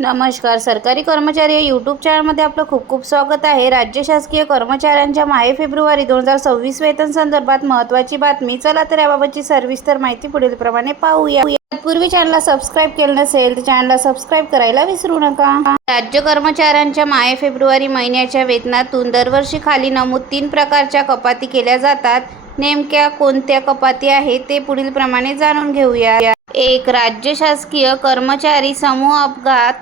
नमस्कार. सरकारी कर्मचारी या यूट्यूब चॅनलमध्ये आपलं खूप खूप स्वागत आहे. राज्य शासकीय कर्मचाऱ्यांच्या माहे फेब्रुवारी 2026 वेतन संदर्भात महत्त्वाची बातमी. चला तर याबाबतची सविस्तर माहिती पुढीलप्रमाणे पाहूया. तत्पूर्वी चॅनलला सबस्क्राईब केलं नसेल तर चॅनलला सबस्क्राईब करायला विसरू नका. राज्य कर्मचाऱ्यांच्या माहे फेब्रुवारी महिन्याच्या वेतनातून दरवर्षी खाली नमूद 3 प्रकारच्या कपाती केल्या जातात. नेमक्या कोणत्या कपाती आहेत ते पुढीलप्रमाणे जाणून घेऊया. 1. राज्य शासकीय कर्मचारी समूह अपघात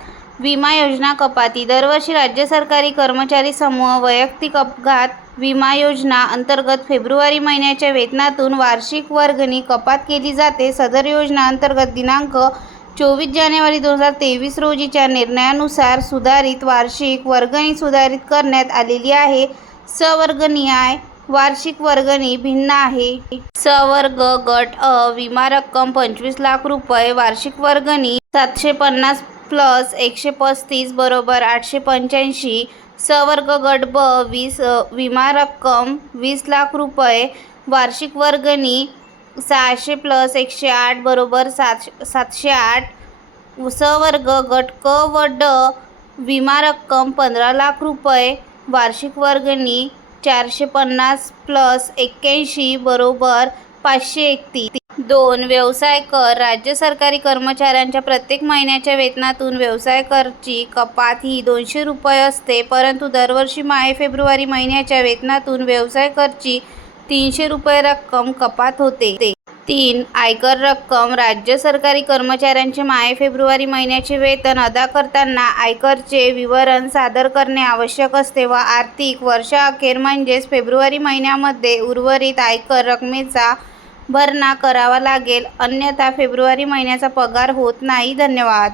विमा योजना कपाती. दरवर्षी राज्य सरकारी कर्मचारी समूह वैयक्तिक अपघात विमा योजना अंतर्गत फेब्रुवारी महिन्याच्या वेतनातून वार्षिक वर्गणी कपात केली जाते. सदर योजना अंतर्गत दिनांक 24 जानेवारी 2023 रोजीच्या निर्णयानुसार सुधारित वार्षिक वर्गणी सुधारित करण्यात आलेली आहे. सवर्गनीय वार्षिक वर्गणी भिन्न आहे. सवर्ग गट अ विमा रक्कम 25 लाख रुपये. वार्षिक वर्गणी 750 प्लस 135 बरोबर 885. सवर्ग गट ब विमा रक्कम 20 लाख रुपये. वार्षिक वर्गणी 600 प्लस 108 बरोबर 708. सवर्ग गट क व ड विमा रक्कम 15 लाख रुपये. वार्षिक वर्गणी 450 प्लस 81 बरोबर 531. 2. व्यवसाय कर. राज्य सरकारी कर्मचाऱ्यांच्या प्रत्येक महिन्याच्या वेतनातून व्यवसाय करची कपात ही 200 रुपये असते, परंतु दरवर्षी माहे फेब्रुवारी महिन्याच्या वेतनातून व्यवसाय करची 300 रुपये रक्कम कपात होते. 3. आयकर रक्कम. राज्य सरकारी कर्मचाऱ्यांचे माहे फेब्रुवारी महिन्याचे वेतन अदा करताना आयकरचे विवरण सादर करणे आवश्यक असते व आर्थिक वर्षाअखेर म्हणजेच फेब्रुवारी महिन्यामध्ये उर्वरित आयकर रकमेचा भरणा करावा लागेल, अन्यथा फेब्रुवारी महिन्याचा पगार होत नाही. धन्यवाद.